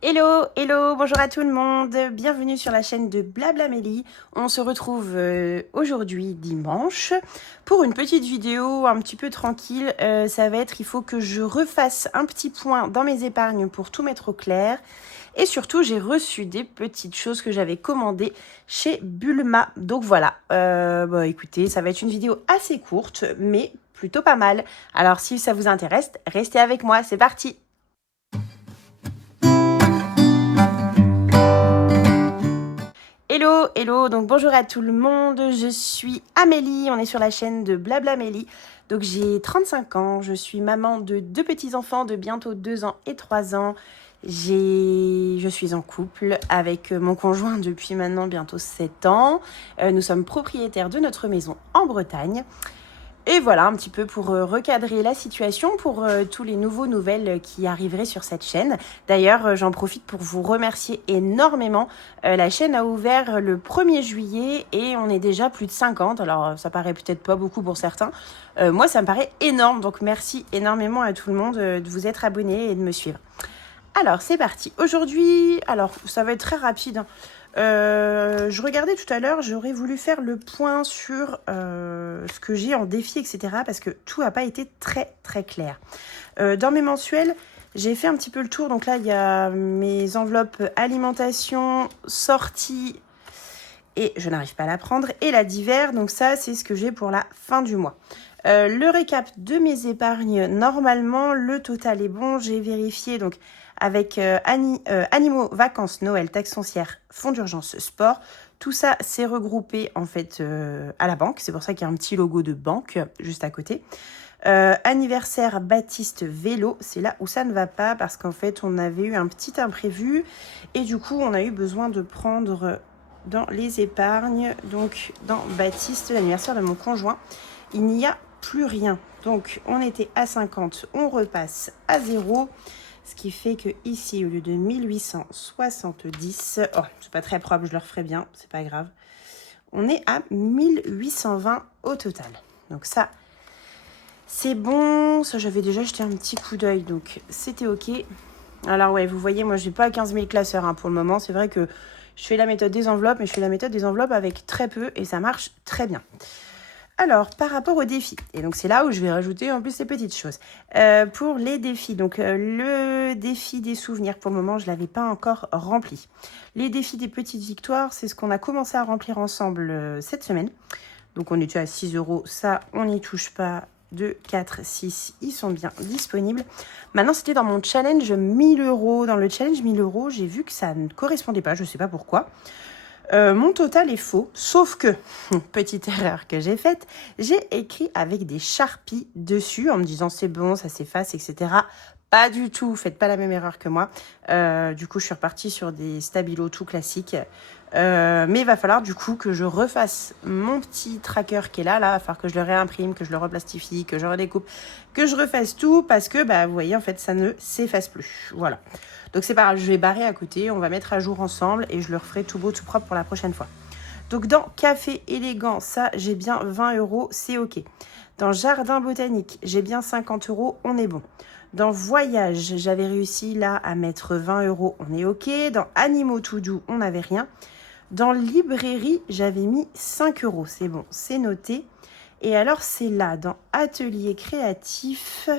Hello, hello, bonjour à tout le monde, bienvenue sur la chaîne de Blablamélie. On se retrouve aujourd'hui dimanche pour une petite vidéo un petit peu tranquille. Ça va être, il faut que je refasse un petit point dans mes épargnes pour tout mettre au clair. Et surtout, j'ai reçu des petites choses que j'avais commandées chez Bulma. Donc voilà, écoutez, ça va être une vidéo assez courte, mais plutôt pas mal. Alors si ça vous intéresse, restez avec moi, c'est parti! Hello, hello, donc bonjour à tout le monde, je suis Amélie, on est sur la chaîne de Blablamélie. Donc j'ai 35 ans, je suis maman de 2 petits-enfants de bientôt 2 ans et 3 ans. Je suis en couple avec mon conjoint depuis maintenant bientôt 7 ans. Nous sommes propriétaires de notre maison en Bretagne. Et voilà un petit peu pour recadrer la situation pour tous les nouvelles qui arriveraient sur cette chaîne. D'ailleurs, j'en profite pour vous remercier énormément. La chaîne a ouvert le 1er juillet et on est déjà plus de 50. Alors, ça paraît peut-être pas beaucoup pour certains. Moi, ça me paraît énorme. Donc, merci énormément à tout le monde de vous être abonné et de me suivre. Alors, c'est parti. Aujourd'hui, alors, ça va être très rapide, hein. Je regardais tout à l'heure, j'aurais voulu faire le point sur ce que j'ai en défi, etc. Parce que tout n'a pas été très très clair. Dans mes mensuels, j'ai fait un petit peu le tour. Donc là, il y a mes enveloppes alimentation, sortie, et je n'arrive pas à la prendre, et la divers. Donc ça, c'est ce que j'ai pour la fin du mois. Le récap de mes épargnes, normalement, le total est bon. J'ai vérifié donc avec animaux, vacances, Noël, taxes foncières, fonds d'urgence, sport. Tout ça, c'est regroupé en fait à la banque. C'est pour ça qu'il y a un petit logo de banque juste à côté. Anniversaire Baptiste vélo, c'est là où ça ne va pas parce qu'en fait, on avait eu un petit imprévu et du coup, on a eu besoin de prendre dans les épargnes, donc dans Baptiste, l'anniversaire de mon conjoint, il n'y a plus rien. Donc, on était à 50, on repasse à 0. Ce qui fait que ici, au lieu de 1870, oh, c'est pas très propre, je le referai bien, c'est pas grave. On est à 1820 au total. Donc ça, c'est bon. Ça, j'avais déjà jeté un petit coup d'œil, donc c'était ok. Alors ouais, vous voyez, moi, j'ai pas 15 000 classeurs hein, pour le moment. C'est vrai que je fais la méthode des enveloppes, mais je fais la méthode des enveloppes avec très peu et ça marche très bien. Alors, par rapport aux défis, et donc c'est là où je vais rajouter en plus ces petites choses. Pour les défis, donc le défi des souvenirs, pour le moment, je ne l'avais pas encore rempli. Les défis des petites victoires, c'est ce qu'on a commencé à remplir ensemble cette semaine. Donc on était à 6 €, ça, on n'y touche pas. 2, 4, 6, ils sont bien disponibles. Maintenant, c'était dans mon challenge 1000 €. Dans le challenge 1000 €, j'ai vu que ça ne correspondait pas, je ne sais pas pourquoi. Mon total est faux, sauf que, petite erreur que j'ai faite, j'ai écrit avec des Sharpies dessus en me disant c'est bon, ça s'efface, etc. Pas du tout, faites pas la même erreur que moi. Du coup, je suis repartie sur des stabilos tout classiques. Mais il va falloir du coup que je refasse mon petit tracker qui est là. Il va falloir que je le réimprime, que je le replastifie, que je redécoupe, que je refasse tout parce que, vous voyez, en fait, ça ne s'efface plus. Voilà. Donc c'est pas grave, je vais barrer à côté, on va mettre à jour ensemble et je le referai tout beau, tout propre pour la prochaine fois. Donc dans café élégant, ça j'ai bien 20 €, c'est ok. Dans jardin botanique, j'ai bien 50 €, on est bon. Dans voyage, j'avais réussi là à mettre 20 €, on est ok. Dans animaux tout doux, on n'avait rien. Dans librairie, j'avais mis 5 €, c'est bon, c'est noté. Et alors c'est là, dans atelier créatif,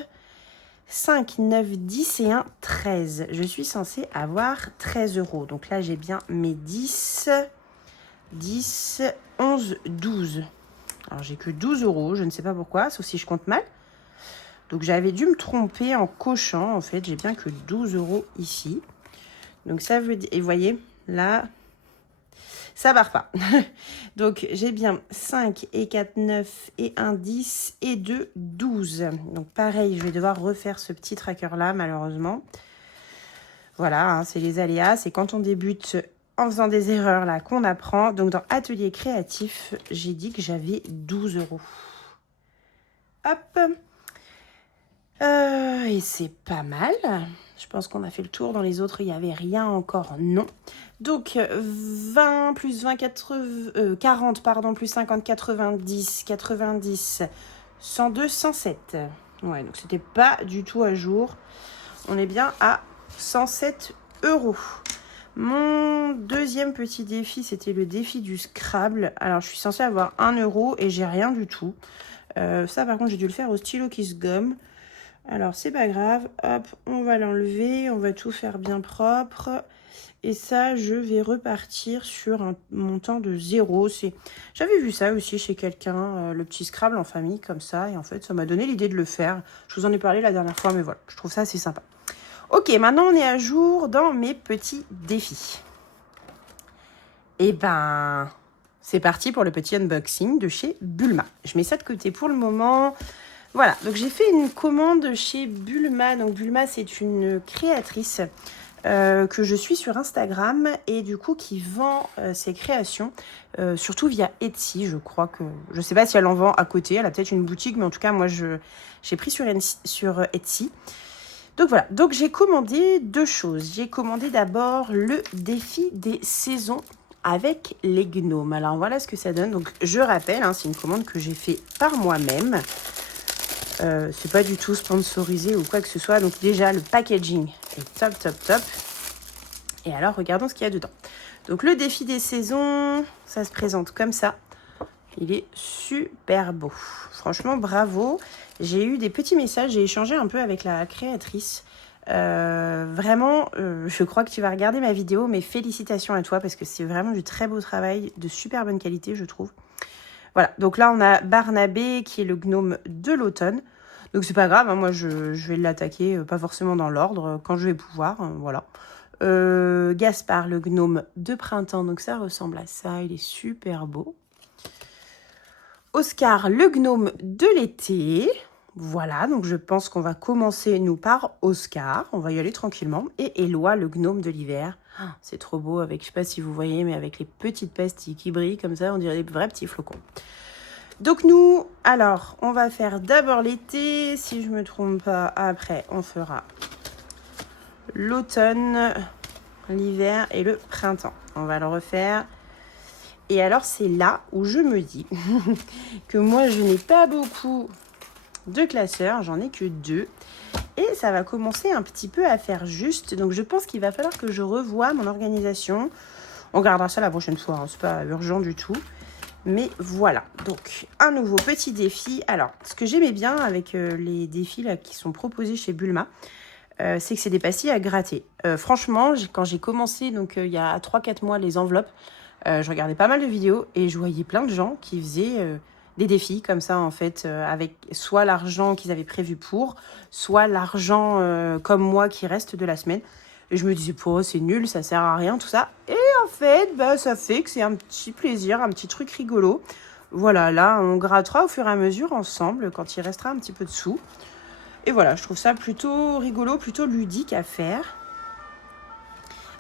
5, 9, 10 et 1, 13. Je suis censée avoir 13 €. Donc là, j'ai bien mes 10, 10, 11, 12. Alors, j'ai que 12 €. Je ne sais pas pourquoi, sauf si je compte mal. Donc, j'avais dû me tromper en cochant. En fait, j'ai bien que 12 € ici. Donc, ça veut dire... Et vous voyez, là... Ça barre pas. Donc, j'ai bien 5 et 4, 9 et 1, 10 et 2, 12. Donc, pareil, je vais devoir refaire ce petit tracker-là, malheureusement. Voilà, hein, c'est les aléas. C'est quand on débute en faisant des erreurs, là, qu'on apprend. Donc, dans Atelier créatif, j'ai dit que j'avais 12 €. Hop. Et c'est pas mal. Je pense qu'on a fait le tour. Dans les autres, il n'y avait rien encore. Non. Donc, 20 plus 20, 40, pardon, plus 50, 90, 90, 102, 107. Ouais, donc c'était pas du tout à jour. On est bien à 107 €. Mon deuxième petit défi, c'était le défi du Scrabble. Alors, je suis censée avoir 1 € et j'ai rien du tout. Ça, par contre, j'ai dû le faire au stylo qui se gomme. Alors, c'est pas grave. Hop, on va l'enlever. On va tout faire bien propre. Et ça, je vais repartir sur un montant de 0. J'avais vu ça aussi chez quelqu'un, le petit Scrabble en famille, comme ça. Et en fait, ça m'a donné l'idée de le faire. Je vous en ai parlé la dernière fois, mais voilà, je trouve ça assez sympa. Ok, maintenant, on est à jour dans mes petits défis. Et ben, c'est parti pour le petit unboxing de chez Bulma. Je mets ça de côté pour le moment. Voilà, donc j'ai fait une commande chez Bulma. Donc Bulma, c'est une créatrice que je suis sur Instagram et du coup qui vend ses créations, surtout via Etsy. Je crois que, je sais pas si elle en vend à côté, elle a peut-être une boutique, mais en tout cas moi j'ai pris sur Etsy. Donc voilà, donc j'ai commandé 2 choses. J'ai commandé d'abord le défi des saisons avec les gnomes. Alors voilà ce que ça donne. Donc je rappelle, hein, c'est une commande que j'ai fait par moi-même. C'est pas du tout sponsorisé ou quoi que ce soit. Donc déjà, le packaging est top, top, top. Et alors, regardons ce qu'il y a dedans. Donc le défi des saisons, ça se présente comme ça. Il est super beau. Franchement, bravo. J'ai eu des petits messages, j'ai échangé un peu avec la créatrice. Vraiment, je crois que tu vas regarder ma vidéo, mais félicitations à toi parce que c'est vraiment du très beau travail, de super bonne qualité, je trouve. Voilà, donc là, on a Barnabé qui est le gnome de l'automne. Donc, c'est pas grave, hein, moi, je vais l'attaquer, pas forcément dans l'ordre, quand je vais pouvoir, voilà. Gaspard, le gnome de printemps, donc ça ressemble à ça, il est super beau. Oscar, le gnome de l'été. Voilà, donc je pense qu'on va commencer, nous, par Oscar. On va y aller tranquillement. Et Éloi, le gnome de l'hiver. Ah, c'est trop beau, avec, je sais pas si vous voyez, mais avec les petites pastilles qui brillent comme ça, on dirait des vrais petits flocons. Donc nous, alors, on va faire d'abord l'été. Si je me trompe pas, après, on fera l'automne, l'hiver et le printemps. On va le refaire. Et alors, c'est là où je me dis que moi, je n'ai pas beaucoup de classeurs. J'en ai que 2. Et ça va commencer un petit peu à faire juste. Donc, je pense qu'il va falloir que je revoie mon organisation. On gardera ça la prochaine fois. Hein. C'est pas urgent du tout. Mais voilà. Donc, un nouveau petit défi. Alors, ce que j'aimais bien avec les défis là, qui sont proposés chez Bulma, c'est que c'est des pastilles à gratter. Franchement, quand j'ai commencé, donc il y a 3-4 mois, les enveloppes, je regardais pas mal de vidéos et je voyais plein de gens qui faisaient des défis comme ça, en fait, avec soit l'argent qu'ils avaient prévu pour, soit l'argent comme moi qui reste de la semaine. Et je me disais, oh, c'est nul, ça sert à rien, tout ça. Et en fait, bah, ça fait que c'est un petit plaisir, un petit truc rigolo. Voilà, là, on grattera au fur et à mesure ensemble quand il restera un petit peu de sous. Et voilà, je trouve ça plutôt rigolo, plutôt ludique à faire.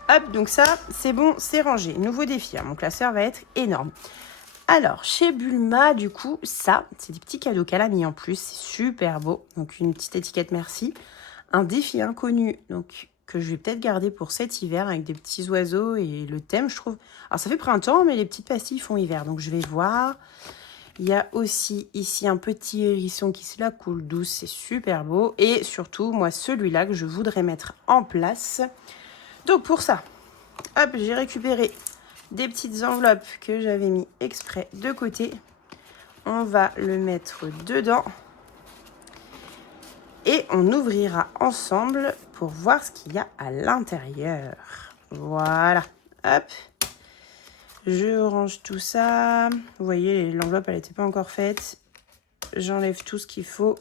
Hop, donc ça, c'est bon, c'est rangé. Nouveau défi, hein, mon classeur va être énorme. Alors, chez Bulma, du coup, ça, c'est des petits cadeaux qu'elle a mis en plus. C'est super beau. Donc, une petite étiquette merci. Un défi inconnu, donc que je vais peut-être garder pour cet hiver avec des petits oiseaux et le thème, je trouve. Alors, ça fait printemps, mais les petites pastilles font hiver. Donc, je vais voir. Il y a aussi ici un petit hérisson qui se la coule douce. C'est super beau. Et surtout, moi, celui-là que je voudrais mettre en place. Donc, pour ça, hop, j'ai récupéré des petites enveloppes que j'avais mis exprès de côté. On va le mettre dedans. Et on ouvrira ensemble pour voir ce qu'il y a à l'intérieur. Voilà. Hop. Je range tout ça. Vous voyez, l'enveloppe, elle n'était pas encore faite. J'enlève tout ce qu'il faut.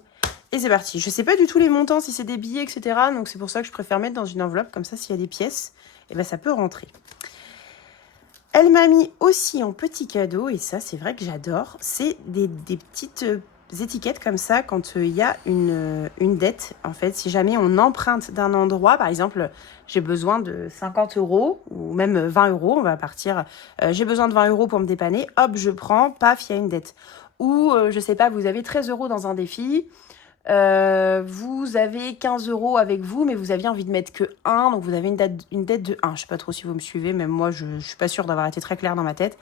Et c'est parti. Je ne sais pas du tout les montants, si c'est des billets, etc. Donc c'est pour ça que je préfère mettre dans une enveloppe. Comme ça, s'il y a des pièces, eh ben, ça peut rentrer. Elle m'a mis aussi en petit cadeau, et ça, c'est vrai que j'adore. C'est des petites étiquettes comme ça quand il y a une dette. En fait, si jamais on emprunte d'un endroit, par exemple, j'ai besoin de 50 € ou même 20 €, on va partir. J'ai besoin de 20 € pour me dépanner. Hop, je prends, paf, il y a une dette. Ou, je sais pas, vous avez 13 € dans un défi. Vous avez 15 € avec vous, mais vous aviez envie de mettre que 1, donc vous avez une dette de 1. Je sais pas trop si vous me suivez, même moi, je suis pas sûre d'avoir été très claire dans ma tête.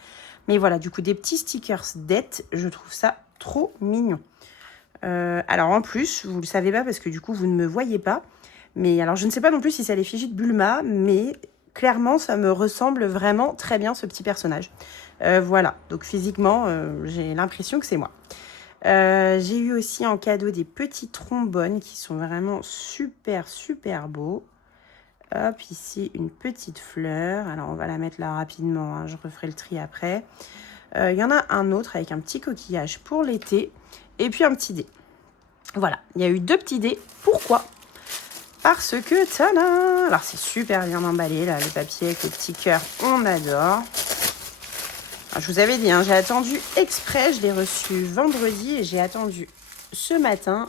Mais voilà, du coup, des petits stickers dette, je trouve ça trop mignon. Alors, en plus, vous le savez pas parce que du coup, vous ne me voyez pas, Mais alors, je ne sais pas non plus si c'est l'effigie de Bulma, mais clairement, ça me ressemble vraiment très bien, ce petit personnage. Voilà, donc physiquement, j'ai l'impression que c'est moi. J'ai eu aussi en cadeau des petits trombones qui sont vraiment super, super beaux. Hop, ici, une petite fleur. Alors, on va la mettre là rapidement, hein, je referai le tri après. Il y en a un autre avec un petit coquillage pour l'été. Et puis un petit dé. Voilà, il y a eu 2 petits dés. Pourquoi ? Parce que, tada! Alors, c'est super bien emballé, là, le papier avec les petits cœurs, on adore. Alors, je vous avais dit, hein, j'ai attendu exprès, je l'ai reçu vendredi et j'ai attendu ce matin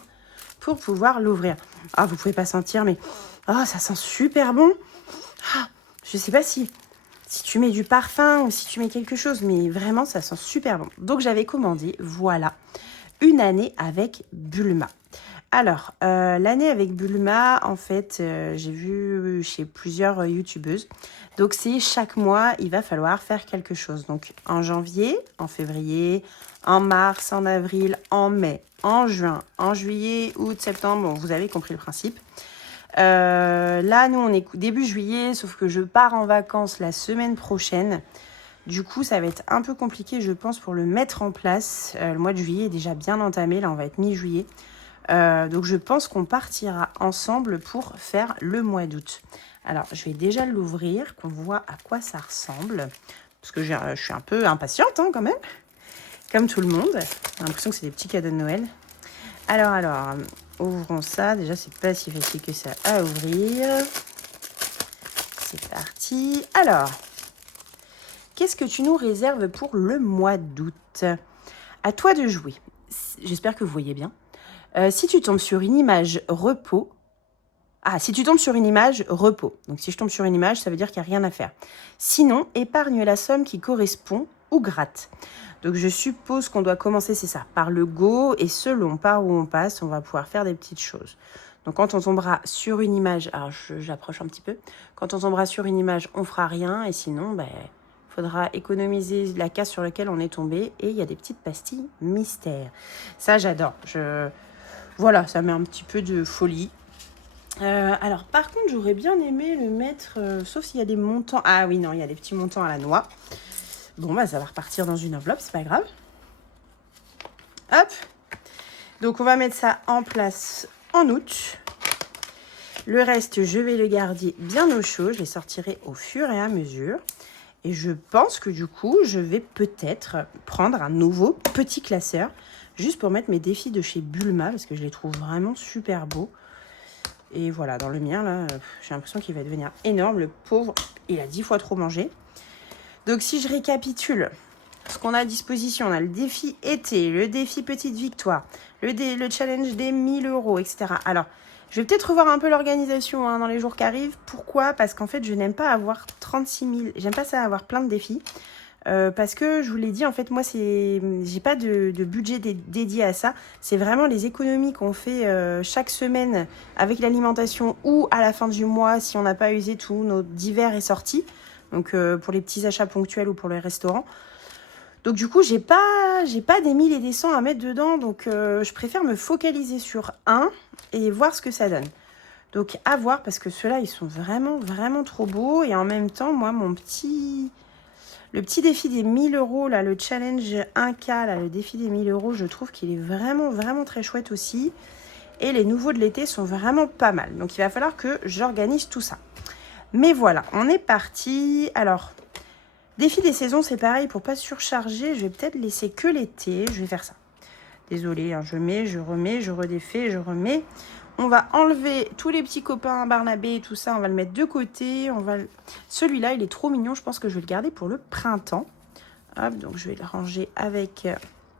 pour pouvoir l'ouvrir. Ah, vous pouvez pas sentir, mais oh, ça sent super bon. Ah, je sais pas si tu mets du parfum ou si tu mets quelque chose, mais vraiment, ça sent super bon. Donc, j'avais commandé, voilà, une année avec Bulma. Alors, l'année avec Bulma, en fait, j'ai vu chez plusieurs youtubeuses. Donc, c'est chaque mois, il va falloir faire quelque chose. Donc, en janvier, en février, en mars, en avril, en mai, en juin, en juillet, août, septembre. Bon, vous avez compris le principe. Là, nous, on est début juillet, sauf que je pars en vacances la semaine prochaine. Du coup, ça va être un peu compliqué, je pense, pour le mettre en place. Le mois de juillet est déjà bien entamé. Là, on va être mi-juillet. Donc, je pense qu'on partira ensemble pour faire le mois d'août. Alors, je vais déjà l'ouvrir, qu'on voit à quoi ça ressemble. Parce que je suis un peu impatiente, hein, quand même. Comme tout le monde. J'ai l'impression que c'est des petits cadeaux de Noël. Alors, ouvrons ça. Déjà, c'est pas si facile que ça à ouvrir. C'est parti. Alors, qu'est-ce que tu nous réserves pour le mois d'août ? À toi de jouer. J'espère que vous voyez bien. Si tu tombes sur une image repos. Ah, si tu tombes sur une image repos. Donc, si je tombe sur une image, ça veut dire qu'il n'y a rien à faire. Sinon, épargne la somme qui correspond ou gratte. Donc, je suppose qu'on doit commencer, c'est ça, par le go. Et selon par où on passe, on va pouvoir faire des petites choses. Donc, quand on tombera sur une image, alors j'approche un petit peu. Quand on tombera sur une image, on fera rien. Et sinon, faudra économiser la case sur laquelle on est tombé. Et il y a des petites pastilles mystères. Ça, j'adore. Voilà, ça met un petit peu de folie. Alors, par contre, j'aurais bien aimé le mettre, sauf s'il y a des montants. Ah oui, non, il y a des petits montants à la noix. Bon, ça va repartir dans une enveloppe, c'est pas grave. Hop. Donc, on va mettre ça en place en août. Le reste, je vais le garder bien au chaud. Je les sortirai au fur et à mesure. Et je pense que du coup, je vais peut-être prendre un nouveau petit classeur. Juste pour mettre mes défis de chez Bulma, parce que je les trouve vraiment super beaux. Et voilà, dans le mien, là, j'ai l'impression qu'il va devenir énorme. Le pauvre, il a 10 fois trop mangé. Donc, si je récapitule ce qu'on a à disposition, on a le défi été, le défi petite victoire, le challenge des 1000 €, etc. Alors, je vais peut-être revoir un peu l'organisation dans les jours qui arrivent. Pourquoi ? Parce qu'en fait, je n'aime pas avoir 36 000. J'aime pas ça avoir plein de défis. Parce que je vous l'ai dit, en fait, moi, j'ai pas de budget dédié à ça. C'est vraiment les économies qu'on fait chaque semaine avec l'alimentation ou à la fin du mois si on n'a pas usé tous nos divers et sorties. Donc, pour les petits achats ponctuels ou pour les restaurants. Donc, du coup, j'ai pas des 1000 et des 100 à mettre dedans. Donc, je préfère me focaliser sur un et voir ce que ça donne. Donc, à voir parce que ceux-là, ils sont vraiment, vraiment trop beaux. Et en même temps, moi, le petit défi des 1000 €, là, le challenge 1K, là, le défi des 1000 €, je trouve qu'il est vraiment, vraiment très chouette aussi. Et les nouveaux de l'été sont vraiment pas mal. Donc, il va falloir que j'organise tout ça. Mais voilà, on est parti. Alors, défi des saisons, c'est pareil. Pour pas surcharger, je vais peut-être laisser que l'été. Je vais faire ça. Désolée, hein, je mets, je remets, je redéfais, je remets. On va enlever tous les petits copains Barnabé et tout ça. On va le mettre de côté. Celui-là, il est trop mignon. Je pense que je vais le garder pour le printemps. Hop, donc je vais le ranger avec...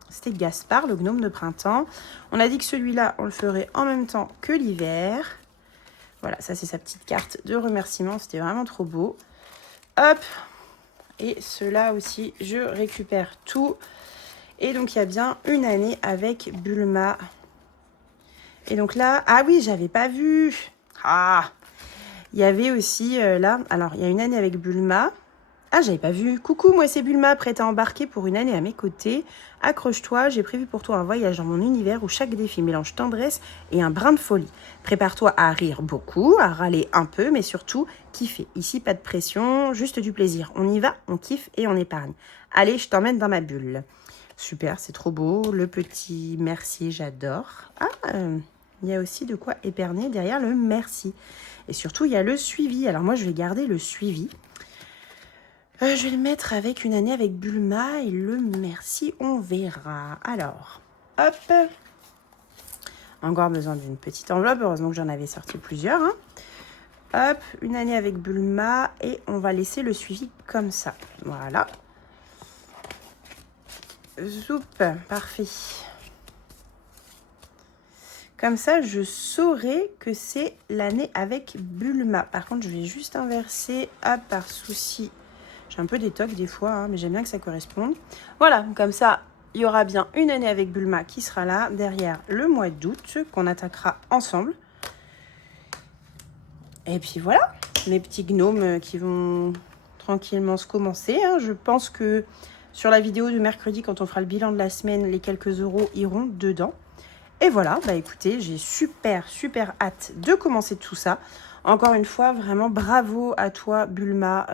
C'était Gaspard, le gnome de printemps. On a dit que celui-là, on le ferait en même temps que l'hiver. Voilà, ça c'est sa petite carte de remerciement. C'était vraiment trop beau. Hop. Et ceux-là aussi, je récupère tout. Et donc, il y a bien une année avec Bulma. Et donc là, ah oui, j'avais pas vu. Ah, il y avait aussi là, alors il y a une année avec Bulma. Ah, j'avais pas vu. Coucou, moi c'est Bulma, prête à embarquer pour une année à mes côtés. Accroche-toi, j'ai prévu pour toi un voyage dans mon univers où chaque défi mélange tendresse et un brin de folie. Prépare-toi à rire beaucoup, à râler un peu, mais surtout kiffer. Ici, pas de pression, juste du plaisir. On y va, on kiffe et on épargne. Allez, je t'emmène dans ma bulle. Super, c'est trop beau. Le petit merci, j'adore. Ah, il y a aussi de quoi éperner derrière le merci. Et surtout, il y a le suivi. Alors moi, je vais garder le suivi. Je vais le mettre avec une année avec Bulma et le merci, on verra. Alors, hop. Encore besoin d'une petite enveloppe. Heureusement que j'en avais sorti plusieurs. Hein. Hop, une année avec Bulma et on va laisser le suivi comme ça. Voilà. Zoup, parfait. Comme ça, je saurai que c'est l'année avec Bulma. Par contre, je vais juste inverser, hop, par souci. J'ai un peu des tocs des fois, hein, mais j'aime bien que ça corresponde. Voilà, comme ça, il y aura bien une année avec Bulma qui sera là. Derrière, le mois d'août, qu'on attaquera ensemble. Et puis voilà, mes petits gnomes qui vont tranquillement se commencer. Hein. Je pense que sur la vidéo de mercredi, quand on fera le bilan de la semaine, les quelques euros iront dedans. Et voilà, bah écoutez, j'ai super hâte de commencer tout ça. Encore une fois, vraiment bravo à toi Bulma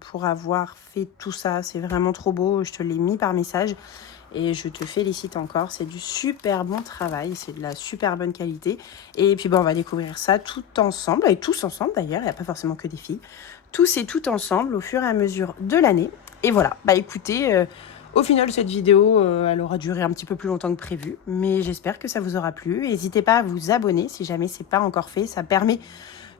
pour avoir fait tout ça. C'est vraiment trop beau, je te l'ai mis par message et je te félicite encore. C'est du super bon travail, c'est de la super bonne qualité. Et puis bon, on va découvrir ça tout ensemble, et tous ensemble d'ailleurs, il n'y a pas forcément que des filles. Tous et tout ensemble au fur et à mesure de l'année. Et voilà, bah écoutez... Au final, cette vidéo, elle aura duré un petit peu plus longtemps que prévu, mais j'espère que ça vous aura plu. N'hésitez pas à vous abonner si jamais c'est pas encore fait, ça permet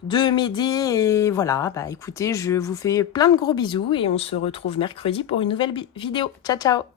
de m'aider. Et voilà, bah écoutez, je vous fais plein de gros bisous et on se retrouve mercredi pour une nouvelle vidéo. Ciao, ciao!